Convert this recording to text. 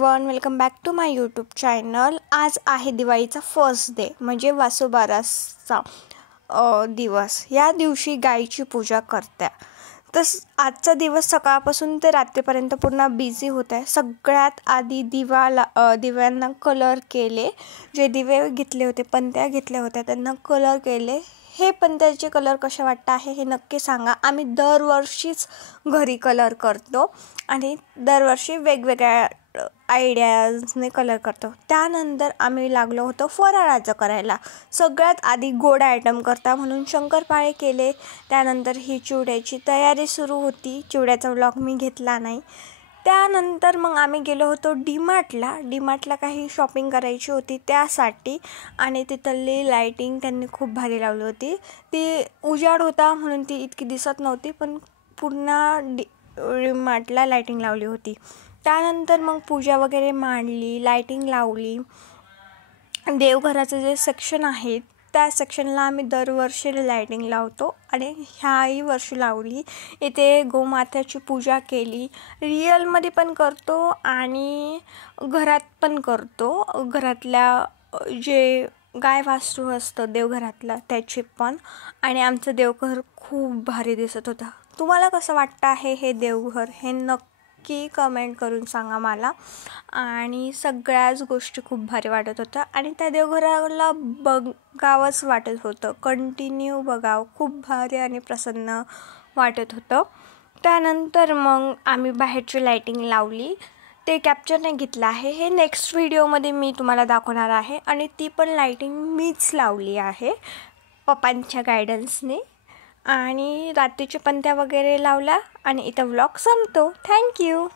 Everyone, welcome back to my YouTube channel. आज आहे दिवाळीचा फर्स्ट डे म्हणजे वसुबारसचा दिवस। या दिवशी गायीची पूजा करते। आजचा दिवस सकाळपासून ते रात्रीपर्यंत पूर्ण बिझी होत आहे। सगळ्यात आधी दिव्यांना कलर केले। जे दिवे घेतले होते, पणत्या घेतल्या होत्या, त्यांना कलर केले। हे पणत्याचे कलर कसे वाटत आहे हे नक्की सांगा। आम्ही दरवर्षीच घरी कलर करतो आणि दरवर्षी वेगवेगळ्या आयडियाजने कलर करतो। त्यानंतर आम्ही लागलो होतो फराळाचं करायला। सगळ्यात आधी गोड आयटम करता म्हणून शंकरपाळे केले। त्यानंतर ही चिवड्याची तयारी सुरू होती। चिवड्याचा व्लॉग मी घेतला नाही। त्यानंतर मग आम्ही गेलो होतो डीमार्टला काही शॉपिंग करायची होती त्यासाठी। आणि तिथली लाईटिंग त्यांनी खूप भारी लावली होती। ती उजाड होता म्हणून ती इतकी दिसत नव्हती, पण पूर्ण डीमार्टला लाईटिंग लावली होती। त्यानंतर मग पूजा वगैरे मांडली, लाईटिंग लावली। देवघराचं जे सेक्शन आहे त्या सेक्शनला आम्ही दरवर्षी लाईटिंग लावतो आणि ह्याही वर्षी लावली। इथे गोमातेची पूजा केली। रिअलमध्ये पण करतो आणि घरात पण करतो। घरातल्या जे गाय वासरू असतं देवघरातलं त्याची पण। आणि आमचं देवघर खूप भारी दिसत होतं। तुम्हाला कसं वाटतं आहे हे देवघर हे नक्की कमेंट करून सांगा मला। आणि सगळ्याच गोष्टी खूप भारी वाटत होत्या आणि त्या देवघराला बघावंच वाटत होतं, कंटिन्यू बघावं। खूप भारी आणि प्रसन्न वाटत होतं। त्यानंतर मग आम्ही बाहेरची लाईटिंग लावली। ते कॅप्चर नाही घेतलं आहे, हे नेक्स्ट व्हिडिओमध्ये मी तुम्हाला दाखवणार आहे। आणि ती पण लाईटिंग मीच लावली आहे पप्पांच्या गायडन्सने। आणि रात्रीच्या पणत्या वगैरे लावल्या आणि इथं व्लॉग संपतो। थँक्यू।